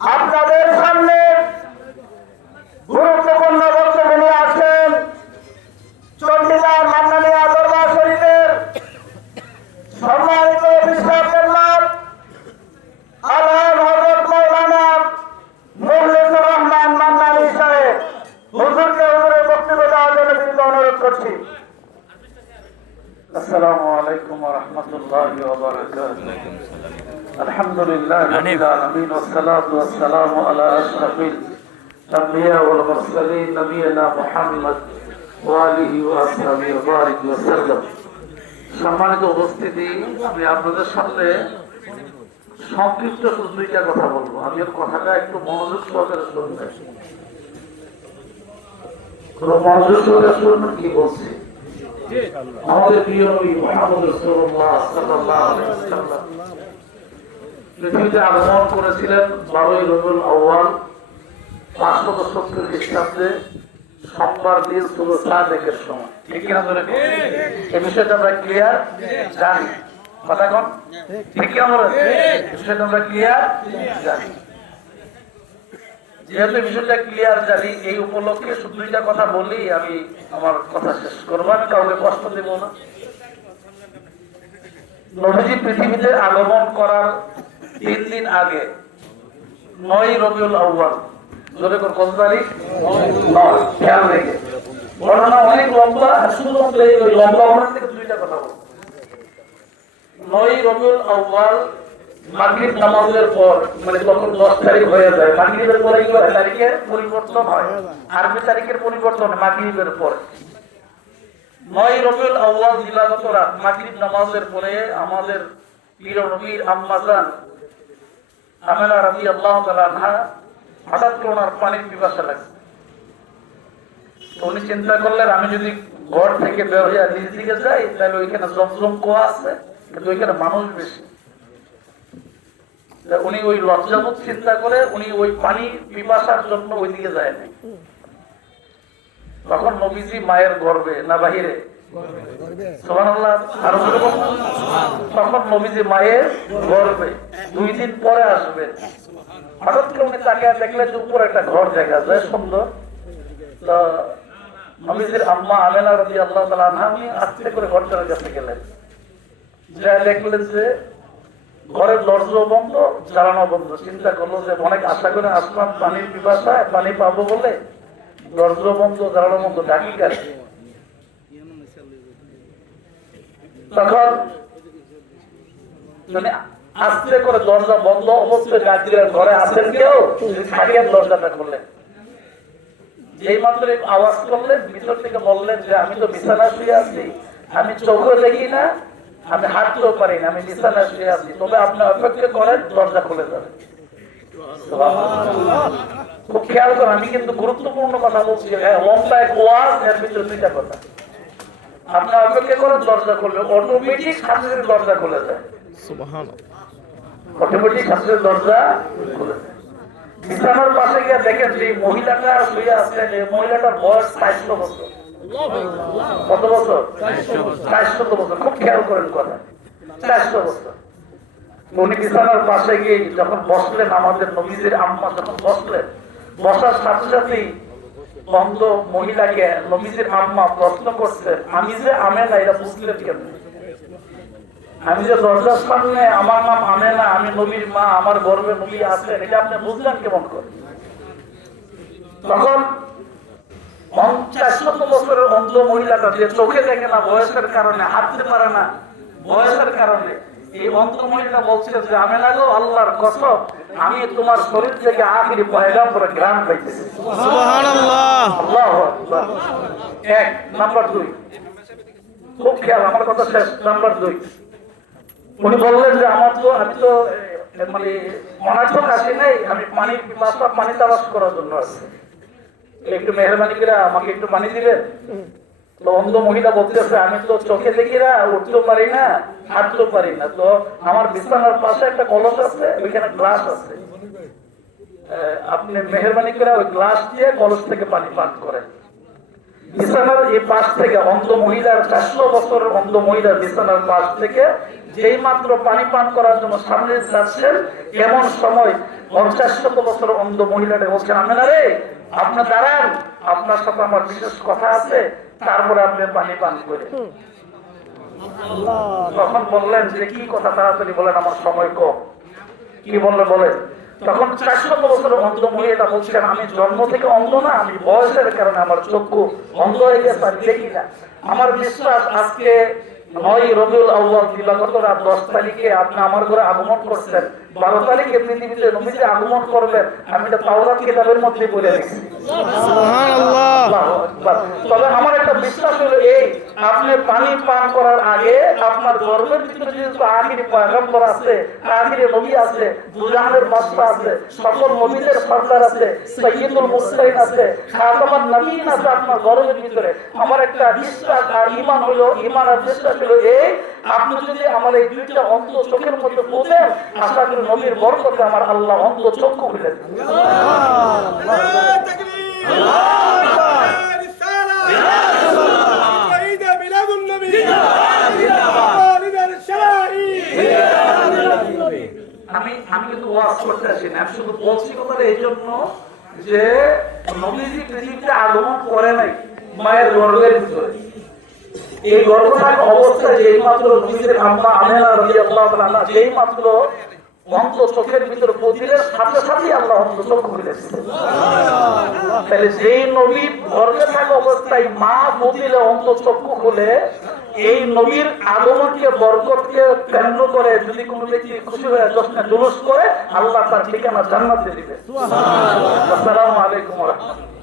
আপনাদের সামনে গুরুত্বপূর্ণ বক্তব্য নিয়ে আসেন চণ্ডীদার মান্নানিয়া দরবার শরীফের সম্মানিত বিশাল আলহাজ হযরত মাওলানা মুখলিসুর রহমান মান্নানী সাহেব হুজুরকে হুজুরের বক্তব্য দেওয়ার জন্য বিনীত অনুরোধ করছি। আসসালামু আলাইকুম ওয়া রাহমাতুল্লাহি ওয়া বারাকাতুহু। আলহামদুলিল্লাহি রাব্বিল আলামিন ওয়াস সালাতু ওয়াস সালামু আলা আশরাফিল আম্বিয়া ওয়াল মুরসালিন নবিয়িনা মুহাম্মদ ওয়া আলিহি ওয়া আসহাবিহি ওয়া বারিক ওয়া সাল্লাম। সম্মানিত উপস্থিতি, আমি আপনাদের সামনে সংক্ষিপ্ত দুইটা কথা বলবো। আমি এর কথাটা একটু মনোযোগ সহকারে শুনবেন। মনোযোগ সহকারে শুনবেন কি বলছি। আমাদের প্রিয় নবী মুহাম্মদ রাসূলুল্লাহ সাল্লাল্লাহু আলাইহি ওয়াসাল্লাম পৃথিবীতে আগমন করেছিলেন 12ই রবিউল আউয়াল 570 খ্রিস্টাব্দে সোমবার দিন শুরু সাদেকের সময়। ঠিক কিনা ধরে এই বিষয়টা আমরা ক্লিয়ার জানি। কথা কোন ঠিক কি আমরা বিষয়টা আমরা ক্লিয়ার জানি। যেহেতু বিষয়টা ক্লিয়ার জানি, এই উপলক্ষে শুধু দুইটা কথা বলি, আমি আমার কথা শেষ করবো। আমি কাউকে কষ্ট দেব না। নবীজি পৃথিবীতে আগমন করার 3 দিন আগে 9ই রবিউল আউয়াল, জোরে করে কত তারিখ? 9। খেয়াল রেখে ঘটনা অনেক লম্বা, শুধুমাত্র এই লম্বা ঘটনা থেকে দুইটা কথা বলবো। 9ই রবিউল আউয়াল মাগরিব নামাজের পর, মানে যখন 10 তারিখ হয়ে যায়, মাগরিবের পরে কি হয়? তারিখের পরিবর্তন হয়। আরবি তারিখের পরিবর্তন মাগরিবের পরে। 9ই রবিউল আউয়াল দিবাগত রাত মাগরিব নামাজের পরে আমাদের প্রিয় নবীর আম্মা জান আমেনা রাদিয়াল্লাহু তাআলা আনহা হঠাৎ করে ওনার পানির পিপাসা লাগছে। উনি চিন্তা করলেন, আমি যদি ঘর থেকে বের হয়ে নিজ দিকে যাই তাহলে ওইখানে জমজম কুয়া আছে, কিন্তু ওইখানে মানুষ বেশি। উনি ওই লজ্জাবোধ চিন্তা করে উনি ওই পানি পিপাসার জন্য ওইদিকে যায় নাই। তখন নবীজি মায়ের গর্ভে না বাহিরে? সুবহানাল্লাহ। আরো বলে বলুন। তখন নবীজি মায়ের গর্ভে 2 দিন পরে আসবেন। হঠাৎ করে উনি তাকিয়ে দেখলেন যে উপরে একটা ঘর দেখা যায় সুন্দর। তো নবীজির আম্মা আমেনা রাদিয়াল্লাহু তাআলা আনহা উনি আস্তে করে ঘরটার কাছে গেলেন। যা দেখলেন যে ঘরের দরজা বন্ধ, জ্বালানো বন্ধ। চিন্তা করলো যে অনেক আশা করে আসলাম পানির পিপাসায়, পানি পাবো বলে, দরজা বন্ধ, জ্বালানো বন্ধ, ডাকি কারে? তখন আস্তে করে দরজা বন্ধ অবস্থায় ডাক দিলেন, ঘরে আছেন কেউ? থাকেন, দরজাটা করলেন। যেই মাত্র আওয়াজ করলেন, ভিতর থেকে বললেন যে আমি তো বিছানা শুয়ে আছি, আমি চোখও দেখি না, আমি হাঁটতেও পারি না, আমি বিছানা শুয়ে আছি, তবে আপনি অপেক্ষা করেন, দরজা খুলে যাবে। খুব খেয়াল করেন, আমি কিন্তু গুরুত্বপূর্ণ কথা বলছি। লম্বা এক ওয়াজ, এর ভিতরে দুইটা কথা। আপনি অপেক্ষা করেন, দরজা খুলবে, অটোমেটিক সামনের দরজা খুলে যায়। অটোমেটিক সামনের দরজা খুলে যায়। বিছানার পাশে গিয়ে দেখেন যে মহিলাটা শুয়ে আছে, মহিলাটার বয়স 400 বছর। কত বছর? 400 বছর। খুব খেয়াল করেন কথা, 400 বছর। উনি বিছানার পাশে গিয়ে যখন বসলেন, আমাদের নবীজির আম্মা যখন বসলেন, বসার সাথে সাথেই অন্ধ মহিলাকে নবীজির আম্মা প্রশ্ন করছেন, আমি যে আমেনা, এটা বুঝলেন কেমন? আমি যে দরজার সামনে, আমার নাম আমেনা, আমি নবীর মা, আমার গর্ভে নবী আছেন, এটা আপনি বুঝলেন কেমন করে? তখন 400 বছরের অন্ধ মহিলাটা, যে চোখে দেখে না বয়সের কারণে, হাঁটতে পারে না বয়সের কারণে, এই অন্ধ মহিলা বলছে যে আমেনা গো, আল্লাহর কসম, আমি তোমার শরীর থেকে আখিরি পয়গাম্বরের ঘ্রাণ পাইতেছি। সুবহানাল্লাহ। আল্লাহু আকবার। 1 নাম্বার 2, খুব খেয়াল, আমার কথা শেষ। নাম্বার 2, উনি বললেন যে আমি তো মানে অনার্থক আসি নাই, আমি পানির পিপাসা, পানি তালাশ করার জন্য আসছি, একটু মেহরবানি করে আমাকে একটু পানি দিবেন। তো অন্ধ মহিলা বলতেছে, আমি তো চোখে দেখি না, উঠতেও পারি না, হাঁটতেও পারি না, তো আমার বিছানার পাশে একটা কলস আছে, ওইখানে গ্লাস আছে, আপনি মেহরবানি করে ওই গ্লাস দিয়ে কলস থেকে পানি পান করেন। বিছানার এই পাশ থেকে অন্ধ মহিলার 400 বছরের অন্ধ মহিলার বিছানার পাশ থেকে যেই মাত্র পানি পান করার জন্য সামনে যাচ্ছেন, এমন সময় 50 বছর অন্ধ মহিলাটা বলছে, আমেনা রে, আপনি দাঁড়ান, আপনার সাথে আমার বিশেষ কথা আছে, তারপরে আপনি পানি পান করে। তখন বললেন যে কি কথা, তাড়াতাড়ি বলেন, আমার সময় কম। কি বললে বলেন? তখন 400 বছরের অন্ধ মহিলা বলছেন, আমি জন্ম থেকে অন্ধ না, আমি বয়সের কারণে আমার চক্ষু অন্ধ হয়ে গেছে, আমি দেখি না। আমার বিশ্বাস আজকে 9 রবিউল আউয়াল দিবাগত রাত 10 তারিখে আপনি আমার ঘরে আগমন করছেন, 12 তারিখে পৃথিবীতে নবীজি আগমন করবেন, আমি এটা তাওরাত কিতাবের মধ্যে বলে রেখেছি। তবে আমার একটা বিশ্বাস হলো এই, আপনি পানি পান করার আগে আপনার গর্ভের ভিতরে যেহেতু আখিরি পয়গম্বর আছে, আখিরি নবী আছে, দুজাহানের বাদশা আছে, সকল নবীদের সরদার আছে, সাইয়্যিদুল মুরসালিন আছে, খাতামান নবীন আছে আপনার গর্ভের ভিতরে। আমার একটা বিশ্বাস আর ঈমান হলো, ঈমান আর বিশ্বাস হলো এই, আপনি যদি আমার এই দুইটা অন্ধ চোখের মধ্যে পড়েন, আশা করি নবীর বরকতে আমার আল্লাহ অন্ধ চক্ষু খুলে দেন। আমি কিন্তু ওয়াজ করতে আসি না, আমি শুধু বলছি কথাটা এই জন্য যে নবীজি পৃথিবীতে আগমন করে নাই মায়ের গর্ভের ভিতরে। এই গর্ভধারণ অবস্থায় যেই মাত্র নবীজির আম্মা আমেনা রাদিয়াল্লাহু তাআলা যেই মাত্র অন্ধ চোখের ভিতরে পতিলের সাথে সাথে আল্লাহ অন্ধ চোখ খুলেছে। তাহলে যেই নবী গর্ভে থাকা অবস্থায় মা পতিলে অন্ধ চক্ষু খুলে, এই নবীর আগমনকে বরকতকে কেন্দ্র করে যদি কোনো ব্যক্তি খুশি হয়ে জশ্নে জুলুস করে, আল্লাহ তার ঠিকানা জান্নাতে দিবে। আসসালামু আলাইকুম ওয়া রাহমাতুল্লাহ।